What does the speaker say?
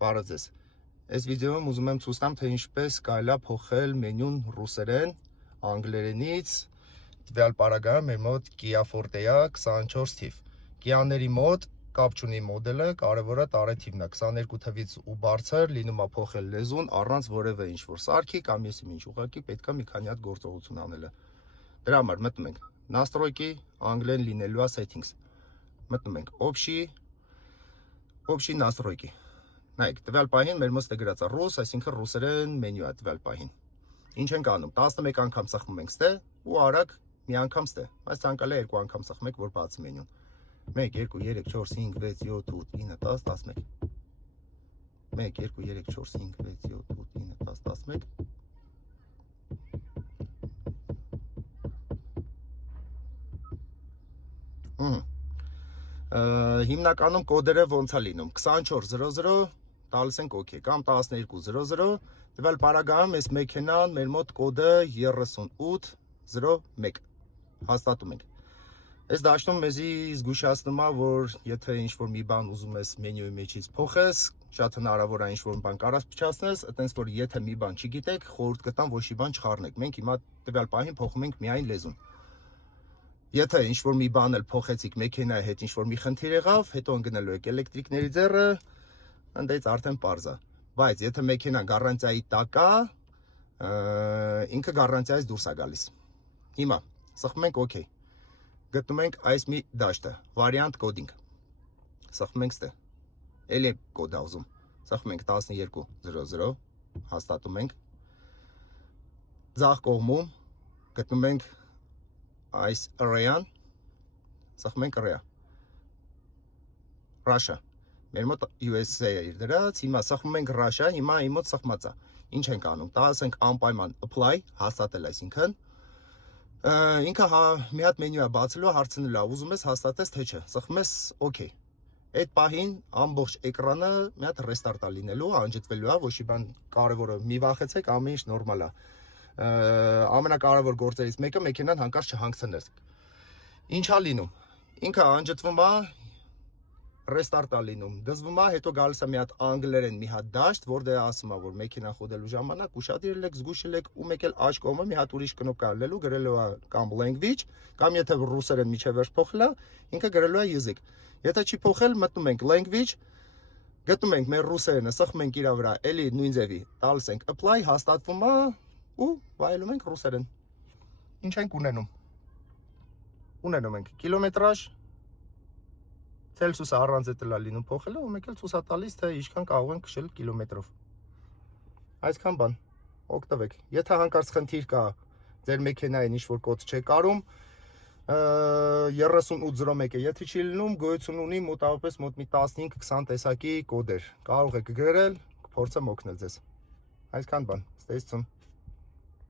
Բարը ձեզ։ Այս վիդեոում ուզում եմ ցույց տամ, թե ինչպես կարելի է փոխել մենյուն ռուսերեն անգլերենից տվյալ պարագայում մեր մոտ Kia Forte-ա 24 թիվ։ Կիաների մոտ կապ չունի մոդելը, կարևորը տարեթիվն է, 22 թվից ու բարձր լինում է փոխել լեզուն առանց որևէ ինչ-որ սարքի կամ եսի ինչ, ուղղակի պետք է մի քանի հատ գործողություն անելը։ Դրա համար մտնում ենք Настройки, անգլերեն լինելու է settings։ Մտնում ենք Общий настройки։ Նայեք, տվյալ պահին մեր մոտ գրած է ռուս, այսինքն ռուսերեն մենյու է տվյալ պահին։ Ինչ ենք անում, 11 անգամ ծխում ենք ստե ու արագ մի անգամ ստե։ Այս ցանկալի երկու անգամ ծխում եք, որ բացի մենյուն։ 1 2 3 4 5 6 7 8 9 10 11 1 2 3 4 5 6 7 8 9 10 11 Հիմնականում կոդերը ոնց է լինում 2400 տալիս ենք OK կամ 1200 տվյալ պարագայում այս մեքենան մեր մոտ կոդը 3801 հաստատում ենք։ Այս դաշտում մեզի զգուշացնում է, որ եթե ինչ-որ մի բան ուզում ես մենյուի մեջից փոխես, շատ հնարավոր է ինչ-որ բան կարաս փչացնես, այտենց որ եթե մի բան չգիտեք, խորհուրդ կտամ ոչ մի բան չխառնեք։ Մենք հիմա տվյալ պահին փոխում ենք միայն լեզուն։ Եթե ինչ-որ մի բան էլ փոխեցիք մեքենայի հետ, ինչ-որ մի խնդիր եղավ, հետո ընկնելու եք էլեկտրիկների ձեռը, ընդից արդեն պարզ է։ Բայց եթե մեքենան գարանտիայի տակ է, ինքը գարանտիայից դուրս է գալիս։ Հիմա սխմում ենք OK։ Գտնում ենք այս մի դաշտը, variant coding։ Սխմում ենք ստե։ Էլի կոդ ա ուզում։ Սխմում ենք 1200, հաստատում ենք։ Ձախ կողմում գտնում ենք այս array-ան, սխմում ենք array-ը։ Russia։ Մեր մոտ USA է իր դրած, հիմա սխմում ենք Russia, հիմա իմ մոտ սխմած է։ Ինչ ենք անում, տալիս ենք անպայման apply, հաստատել այսինքն։ Ինքը մի հատ մենյու է բացելու, հարցնելու է, ուզում ես հաստատես թե չէ, սխմում ես OK։ Այդ պահին ամբողջ էկրանը մի հատ restart է լինելու, անջատվելու է, ոչ մի բան կարևորը մի վախեցեք, ամեն ինչ նորմալ է։ Ամենակարևոր գործերից մեկը մեքենան հանկարծ չհանգցնես։ Ինչ է լինում։ Ինքը անջատվում է, restart է լինում, դզվում է, հետո գալիս է մի հատ անգլերեն մի հատ դաշտ, որտեղ ասում է, որ մեքենան խոդելու ժամանակ ուշադիր եք, զգուշ եք ու մեկ էլ աջ կողմը մի հատ ուրիշ կնոպկա լելու, գրելու է կամ language, կամ եթե ռուսերեն միջև վերջ փոխել է, ինքը գրելու է язык։ Եթե չի փոխել, մտնում ենք language, գտնում ենք մեր ռուսերենը, սխմում ենք իր վրա, էլի նույն ձևի, տալիս ենք apply, հաստատվում է ու վայելում ենք ռուսերեն։ Ինչ ենք ունենում։ Ունենում ենք կիլոմետրաժ, Celsius-ը առանց էտել է լինում փոխելը, ու մեկ էլ ցույց է տալիս, թե ինչքան կարող են քշել կիլոմետրով։ Այսքան բան, օգտվեք։ Եթե հանկարծ խնդիր կա ձեր մեքենային ինչ-որ կոդ չեք կարում, 3801-ը եթե չի լինում, գոյություն ունի մոտավորապես մոտ մի 15-20 տեսակի կոդեր։ Կարող եք գրել, կփորձեմ օգնել ձեզ։ Այսքան բան, ստեյցում։